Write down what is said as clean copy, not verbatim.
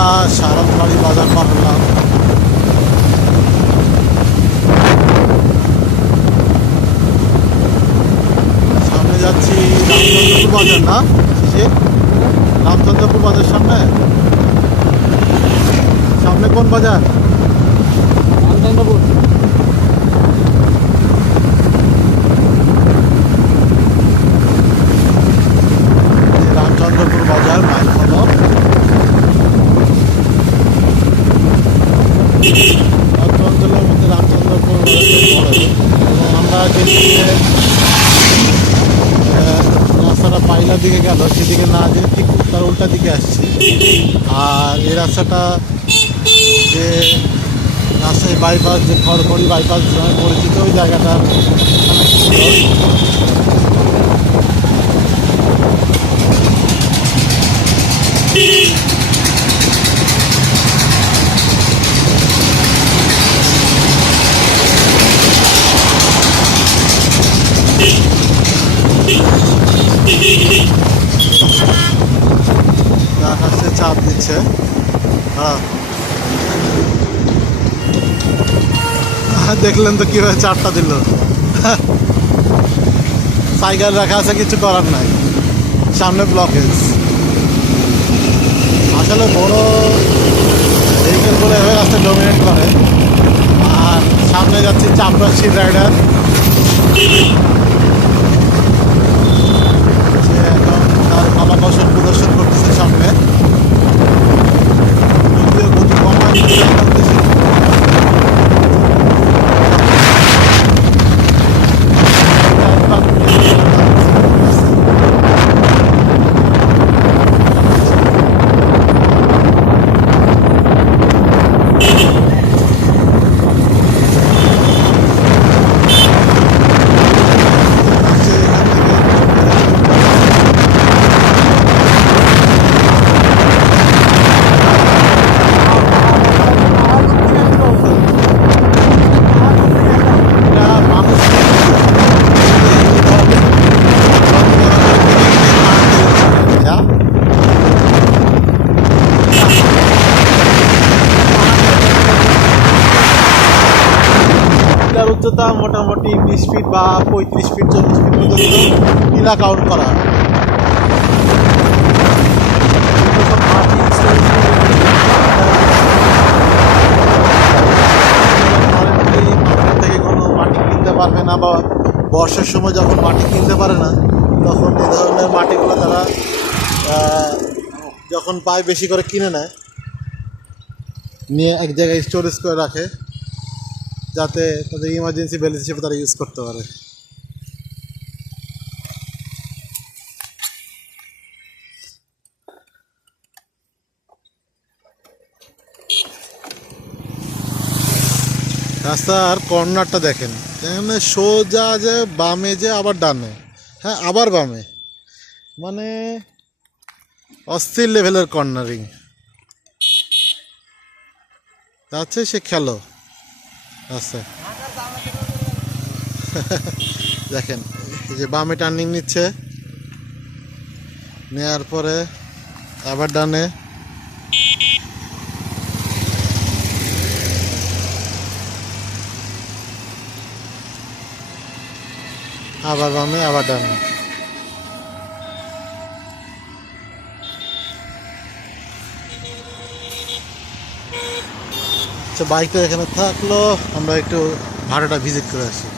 আমরা সারংবাড়ি বাজার পার হলাম। সামনে যাচ্ছি রামচন্দ্রপুর বাজার, না সে রামচন্দ্রপুর বাজার সামনে। সামনে কোন বাজার? রামচন্দ্রপুর। রামচন্দ্রপুর বাজার মাইল ফলক। অত্র অঞ্চলের মধ্যে রামচন্দ্রপুর বাজারটা বড় এবং আমরা যেদিকে রাস্তাটা পাইলার দিকে গেল সেদিকে না যে ঠিক তার উল্টা দিকে আসছি। আর এই রাস্তাটা যে রাজশাহী বাইপাস, যে খড়খড়ি বাইপাস নামে পরিচিত, ওই জায়গাটা অনেক সুন্দর। আকাশে চাপ দিচ্ছে। হ্যাঁ, দেখলেন তো কিভাবে চাপটা দিল। সাইকেল রাখা আছে, কিছু করার নাই, সামনে ব্লকেজ। আসলে বড় ভেহিকেল বলে এভাবে রাস্তা ডমিনেট করে। আর সামনে যাচ্ছি চাপরাশির রাইডার, সে এখন তার কলা কৌশল প্রদর্শন করতেছে সামনে। যদিও গতি কমায় করতেছে। উচ্চতা মোটামুটি 20 ফিট বা 35 ফিট 40 ফিট পর্যন্ত টিলা কাউন্ট করা হয়। থেকে কোনো মাটি কিনতে পারবে না, বা বর্ষার সময় যখন মাটি কিনতে পারে না তখন এই ধরনের মাটিগুলো তারা যখন পায় বেশি করে কিনে নেয়, নিয়ে এক জায়গায় স্টোরেজ করে রাখে, যাতে তাদের ইমার্জেন্সি ব্যালেন্স হিসেবে তারা ইউজ করতে পারে। রাস্তার কর্নারটা দেখেন, এখানে সোজা যে বামে, যে আবার ডানে, হ্যাঁ আবার বামে, মানে অস্থির লেভেলের কর্নারিং আছে। সে খেলো রাস্তায় দেখেন, এই যে বামে টার্নিং নিচ্ছে, নেওয়ার পরে আবার ডানে, আবার বামে, আবার ডানে। আচ্ছা, বাইকটা এখানে থাকলো, আমরা একটু ভাড়াটা ভিজিট করে আসি।